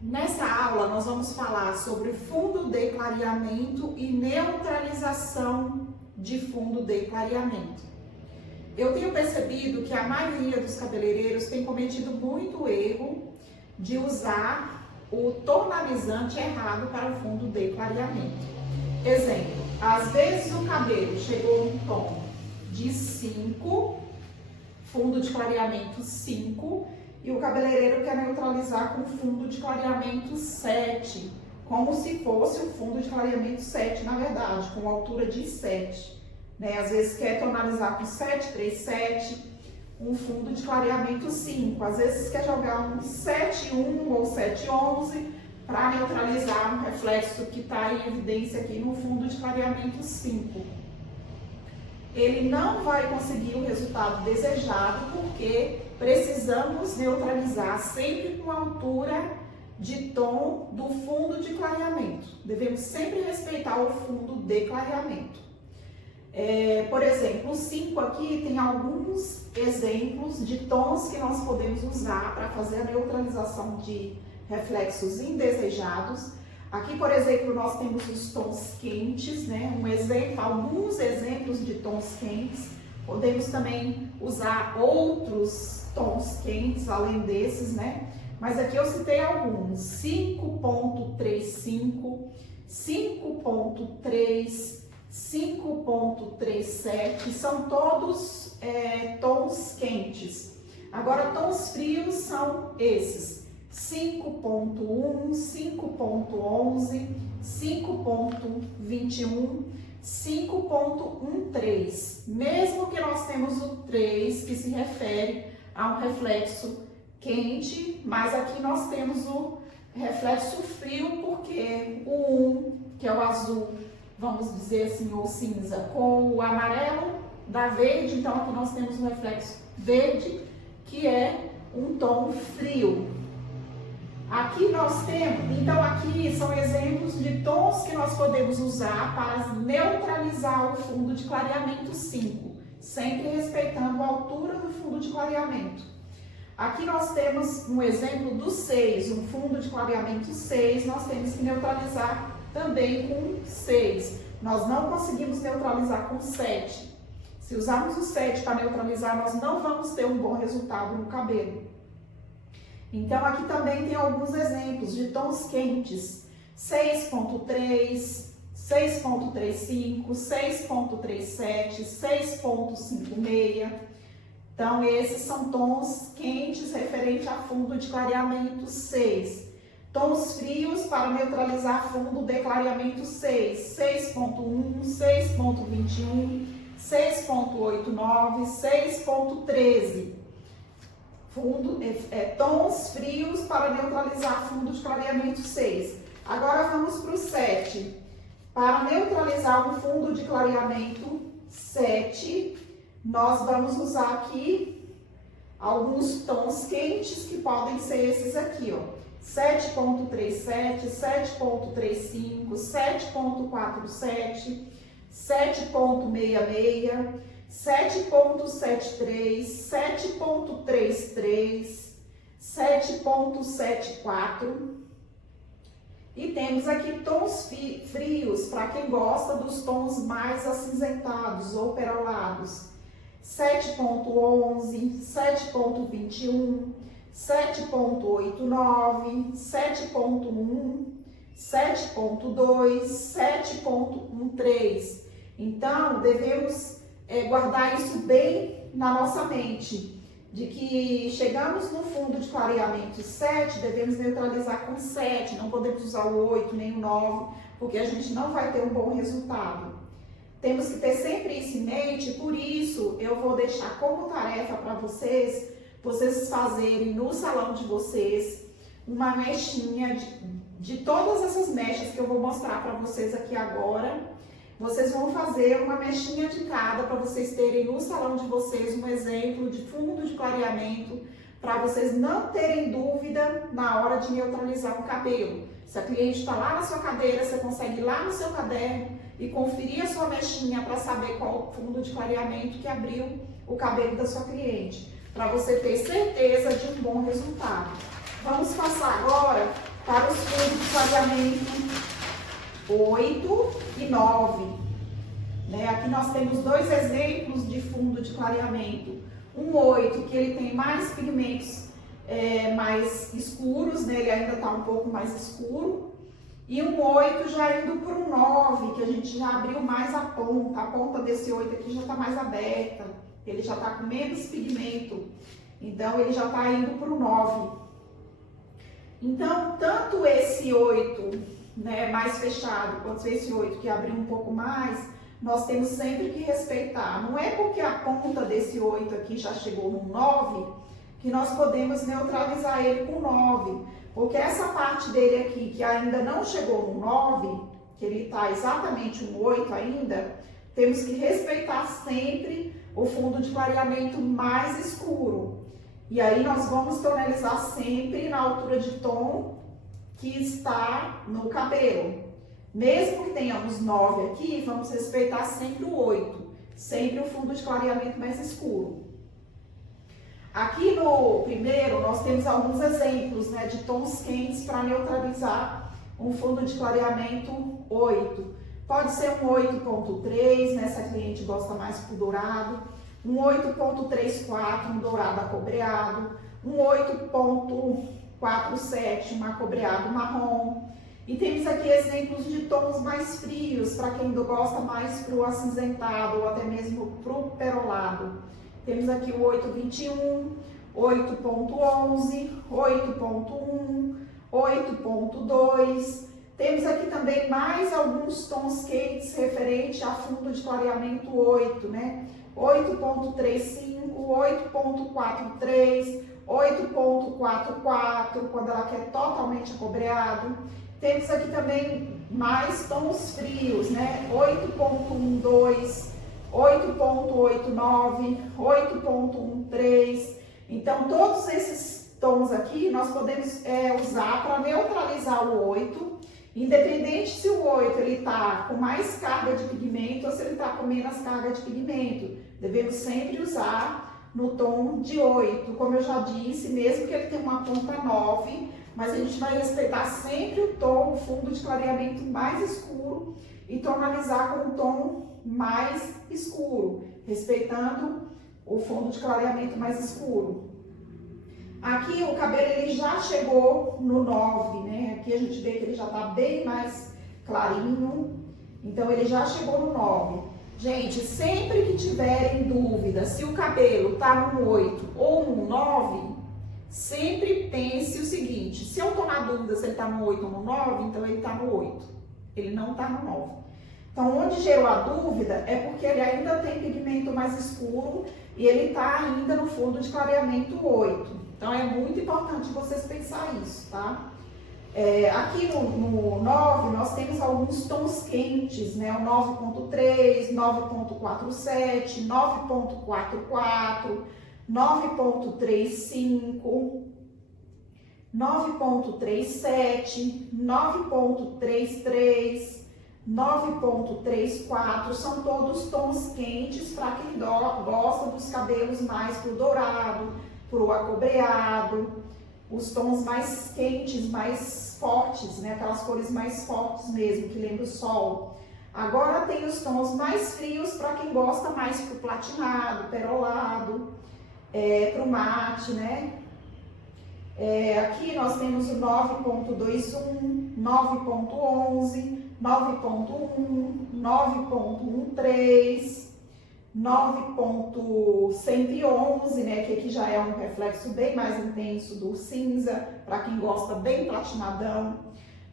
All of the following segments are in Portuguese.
Nessa aula, nós vamos falar sobre fundo de clareamento e neutralização de fundo de clareamento. Eu tenho percebido que a maioria dos cabeleireiros tem cometido muito erro de usar o tonalizante errado para o fundo de clareamento. Exemplo, às vezes o cabelo chegou um tom de 5, fundo de clareamento 5, e o cabeleireiro quer neutralizar com fundo de clareamento 7, como se fosse um fundo de clareamento 7, na verdade, com altura de 7. Às vezes quer tonalizar com 737, um fundo de clareamento 5. Às vezes quer jogar um 7.1 ou 7.11 para neutralizar um reflexo que está em evidência aqui no fundo de clareamento 5. Ele não vai conseguir o resultado desejado porque precisamos neutralizar sempre com a altura de tom do fundo de clareamento. Devemos sempre respeitar o fundo de clareamento. Por exemplo, o 5 aqui tem alguns exemplos de tons que nós podemos usar para fazer a neutralização de reflexos indesejados. Aqui, por exemplo, nós temos os tons quentes, alguns exemplos de tons quentes. Podemos também usar outros tons quentes além desses, Mas aqui eu citei alguns: 5.35, 5.3, 5.37, são todos tons quentes. Agora, tons frios são esses: 5.1, 5.11, 5.21, 5.13. Mesmo que nós temos o 3, que se refere a um reflexo quente, mas aqui nós temos o reflexo frio, porque o 1, que é o azul, vamos dizer assim, ou cinza, com o amarelo da verde, então aqui nós temos um reflexo verde, que é um tom frio. Aqui nós temos, então aqui são exemplos de tons que nós podemos usar para neutralizar o fundo de clareamento 5, sempre respeitando a altura do fundo de clareamento. Aqui nós temos um exemplo do 6, um fundo de clareamento 6, nós temos que neutralizar também com 6. Nós não conseguimos neutralizar com 7. Se usarmos o 7 para neutralizar, nós não vamos ter um bom resultado no cabelo. Então, aqui também tem alguns exemplos de tons quentes: 6.3, 6.35, 6.37, 6.56. Então, esses são tons quentes referente a fundo de clareamento 6. Tons frios para neutralizar fundo de clareamento 6, 6.1, 6.21, 6.89, 6.13. Tons frios para neutralizar fundo de clareamento 6. Agora vamos para o 7. Para neutralizar um fundo de clareamento 7, nós vamos usar aqui alguns tons quentes que podem ser esses aqui, 7.37, 7.35, 7.47, 7.66, 7.73, 7.33, 7.74. E temos aqui tons frios para quem gosta dos tons mais acinzentados ou perolados: 7.11, 7.21, 7.89, 7.1, 7.2, 7.13. Então, devemos guardar isso bem na nossa mente, de que chegamos no fundo de clareamento 7, devemos neutralizar com 7, não podemos usar o 8 nem o 9, porque a gente não vai ter um bom resultado. Temos que ter sempre isso em mente, por isso eu vou deixar como tarefa para vocês fazerem no salão de vocês uma mechinha de todas essas mechas que eu vou mostrar para vocês aqui agora. Vocês vão fazer uma mechinha de cada para vocês terem no salão de vocês um exemplo de fundo de clareamento, para vocês não terem dúvida na hora de neutralizar o cabelo. Se a cliente está lá na sua cadeira, você consegue ir lá no seu caderno e conferir a sua mechinha para saber qual fundo de clareamento que abriu o cabelo da sua cliente, para você ter certeza de um bom resultado. Vamos passar agora para os fundos de clareamento 8 e 9. Né? Aqui nós temos dois exemplos de fundo de clareamento. Um 8, que ele tem mais pigmentos mais escuros, né? Ele ainda está um pouco mais escuro. E um 8 já indo para um 9, que a gente já abriu mais a ponta. A ponta desse 8 aqui já está mais aberta. Ele já está com menos pigmento. Então, ele já está indo para o 9. Então, tanto esse 8, né, mais fechado, quanto esse 8 que abriu um pouco mais, nós temos sempre que respeitar. Não é porque a ponta desse 8 aqui já chegou no 9, que nós podemos neutralizar ele com 9. Porque essa parte dele aqui, que ainda não chegou no 9, que ele está exatamente um 8 ainda, temos que respeitar sempre o fundo de clareamento mais escuro. E aí nós vamos tonalizar sempre na altura de tom que está no cabelo. Mesmo que tenhamos 9 aqui, vamos respeitar sempre o 8, sempre o fundo de clareamento mais escuro. Aqui no primeiro, nós temos alguns exemplos, né, de tons quentes para neutralizar um fundo de clareamento 8. Pode ser um 8.3, né, se a cliente gosta mais pro dourado, um 8.34, um dourado acobreado, um 8.47, um acobreado marrom. E temos aqui exemplos de tons mais frios, para quem gosta mais pro acinzentado ou até mesmo pro perolado. Temos aqui o 8.21, 8.11, 8.1, 8.2. Temos aqui também mais alguns tons quentes referente a fundo de clareamento 8, né? 8.35, 8.43, 8.44, quando ela quer totalmente acobreado. Temos aqui também mais tons frios, né? 8.12, 8.89, 8.13. Então, todos esses tons aqui nós podemos usar para neutralizar o 8, independente se o 8 ele está com mais carga de pigmento ou se ele está com menos carga de pigmento. Devemos sempre usar no tom de 8, como eu já disse, mesmo que ele tenha uma ponta 9, mas a gente vai respeitar sempre o tom, o fundo de clareamento mais escuro e tonalizar com um tom mais escuro, respeitando o fundo de clareamento mais escuro. Aqui o cabelo ele já chegou no 9, né? Aqui a gente vê que ele já tá bem mais clarinho, então ele já chegou no 9. Gente, sempre que tiverem dúvida se o cabelo tá no 8 ou no 9, sempre pense o seguinte: se eu tô na dúvida se ele tá no 8 ou no 9, então ele tá no 8, ele não tá no 9. Então, onde gerou a dúvida é porque ele ainda tem pigmento mais escuro e ele está ainda no fundo de clareamento 8. Então, é muito importante vocês pensar isso, tá? Aqui no 9, nós temos alguns tons quentes, né? O 9.3, 9.47, 9.44, 9.35, 9.37, 9.33, 9.34, são todos tons quentes para quem gosta dos cabelos mais pro dourado, pro acobreado, os tons mais quentes, mais fortes, né? Aquelas cores mais fortes mesmo, que lembra o sol. Agora tem os tons mais frios para quem gosta mais pro platinado, perolado, pro mate, né? Aqui nós temos o 9.21, 9.11, 9.1, 9.13, 9.111, né, que aqui já é um reflexo bem mais intenso do cinza, para quem gosta bem platinadão,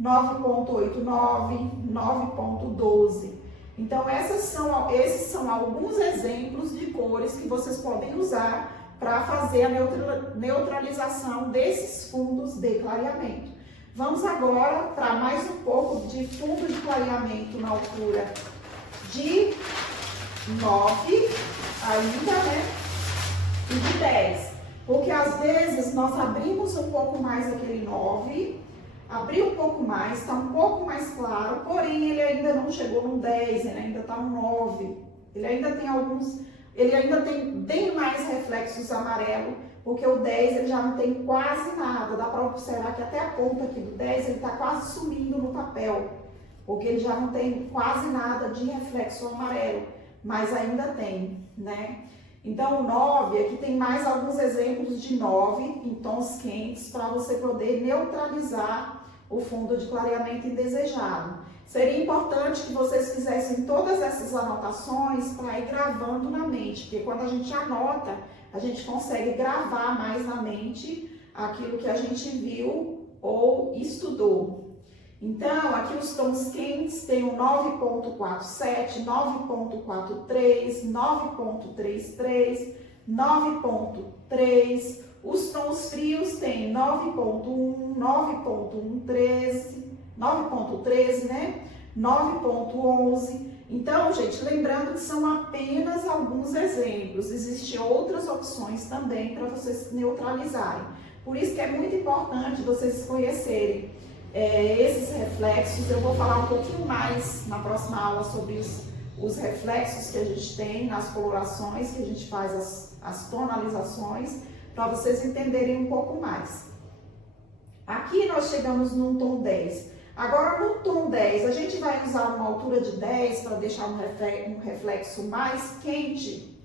9.89, 9.12. Então, esses são alguns exemplos de cores que vocês podem usar para fazer a neutralização desses fundos de clareamento. Vamos agora para mais um pouco de fundo de clareamento na altura de 9 ainda, né? E de 10. Porque às vezes nós abrimos um pouco mais aquele 9, abriu um pouco mais, está um pouco mais claro, porém ele ainda não chegou no 10, ele ainda está no 9. Ele ainda tem ele ainda tem bem mais reflexos amarelo, porque o 10 ele já não tem quase nada. Dá para observar que até a ponta aqui do 10 ele está quase sumindo no papel, porque ele já não tem quase nada de reflexo amarelo, mas ainda tem, né? Então o 9, aqui tem mais alguns exemplos de 9 em tons quentes para você poder neutralizar o fundo de clareamento indesejado. Seria importante que vocês fizessem todas essas anotações para ir gravando na mente, porque quando a gente anota, a gente consegue gravar mais na mente aquilo que a gente viu ou estudou. Então, aqui os tons quentes tem o 9.47, 9.43, 9.33, 9.3. Os tons frios tem 9.1, 9.13, né? 9.11. Então, gente, lembrando que são apenas alguns exemplos. Existem outras opções também para vocês neutralizarem. Por isso que é muito importante vocês conhecerem esses reflexos. Eu vou falar um pouquinho mais na próxima aula sobre os reflexos que a gente tem nas colorações, que a gente faz as tonalizações, para vocês entenderem um pouco mais. Aqui nós chegamos no tom 10. Agora no tom 10, a gente vai usar uma altura de 10 para deixar um reflexo mais quente,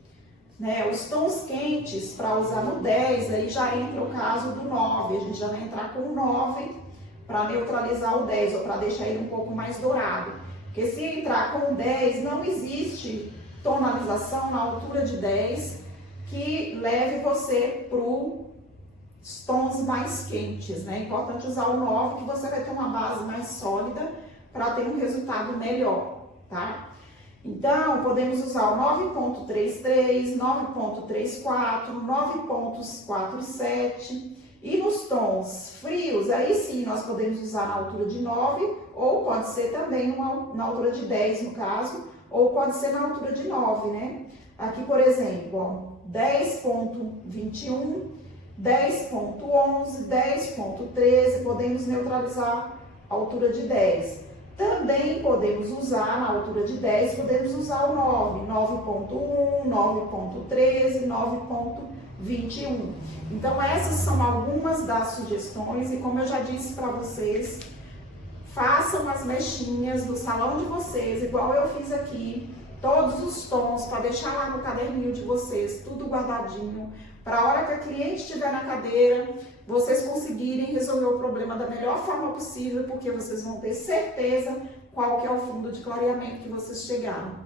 né? Os tons quentes para usar no 10, aí já entra o caso do 9. A gente já vai entrar com o 9 para neutralizar o 10 ou para deixar ele um pouco mais dourado. Porque se entrar com o 10, não existe tonalização na altura de 10 que leve você para os tons mais quentes, né? É importante usar o 9, que você vai ter uma base mais sólida para ter um resultado melhor, tá? Então, podemos usar o 9.33, 9.34, 9.47. E nos tons frios, aí sim, nós podemos usar na altura de 9, ou pode ser também na altura de 10, no caso, ou pode ser na altura de 9, né? Aqui, por exemplo, 10.21, 10.11, 10.13, podemos neutralizar a altura de 10. Também podemos usar, na altura de 10, podemos usar o 9, 9.1, 9.13, 9.21. Então, essas são algumas das sugestões e, como eu já disse para vocês, façam as mechinhas do salão de vocês, igual eu fiz aqui, todos os tons, para deixar lá no caderninho de vocês, tudo guardadinho, para a hora que a cliente estiver na cadeira, vocês conseguirem resolver o problema da melhor forma possível, porque vocês vão ter certeza qual que é o fundo de clareamento que vocês chegaram.